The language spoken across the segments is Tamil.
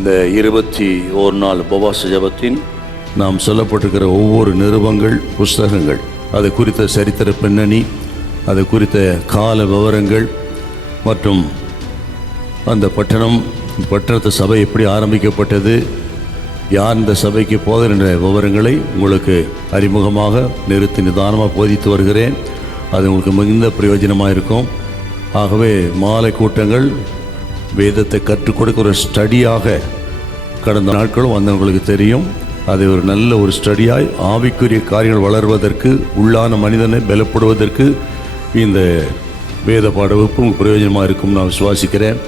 இந்த 21 நாள் உபவாச ஜெபத்தின் நாம் சொல்லப்பட்டிருக்கிற ஒவ்வொரு நிருபங்கள், புஸ்தகங்கள், அது குறித்த சரித்திர பின்னணி, அது குறித்த கால விவரங்கள் மற்றும் அந்த பட்டணத்து சபை எப்படி ஆரம்பிக்கப்பட்டது, யார் இந்த சபைக்கு போகிற என்ற விவரங்களை உங்களுக்கு அறிமுகமாக நிதானமாக போதித்து வருகிறேன். அது உங்களுக்கு மிகுந்த பிரயோஜனமாக இருக்கும். ஆகவே மாலை கூட்டங்கள் வேதத்தை கற்றுக் கொடுக்க ஒரு ஸ்டடியாக கடந்த நாட்களும் வந்தவங்களுக்கு தெரியும். அது ஒரு நல்ல ஒரு ஸ்டடியாய் ஆவிக்குரிய காரியங்கள் வளர்வதற்கு, உள்ளான மனிதனை பலப்படுவதற்கு இந்த வேத பாட வகுப்பு பிரயோஜனமாக இருக்கும் நான் விசுவாசிக்கிறேன்.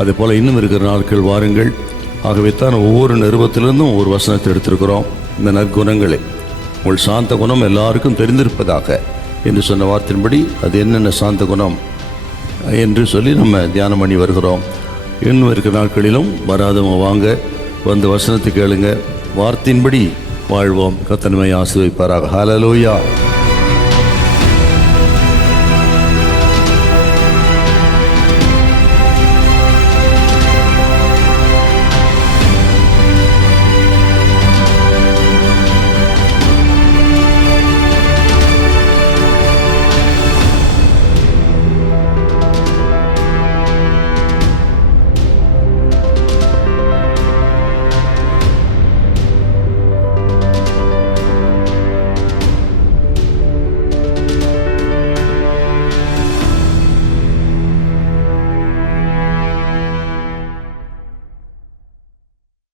அதே போல் இன்னும் இருக்கிற நாட்கள் வாருங்கள். ஆகவே தான் ஒவ்வொரு நிருபத்திலிருந்தும் ஒரு வசனத்தை எடுத்திருக்கிறோம். இந்த நற்குணங்களை, உங்கள் சாந்த குணம் எல்லாருக்கும் தெரிந்திருப்பதாக என்று சொன்ன வார்த்தையின்படி அது என்னென்ன சாந்த குணம் என்று சொல்லி நம்ம தியானம் பண்ணி வருகிறோம். இன்னும் இருக்கிற நாட்களிலும் வராதவங்க வாங்க, வந்து வசனத்தை கேளுங்க, வார்த்தையின்படி வாழ்வோம். கர்த்தர் நம்மை ஆசீர்வதிப்பாராக. ஹல்லேலூயா.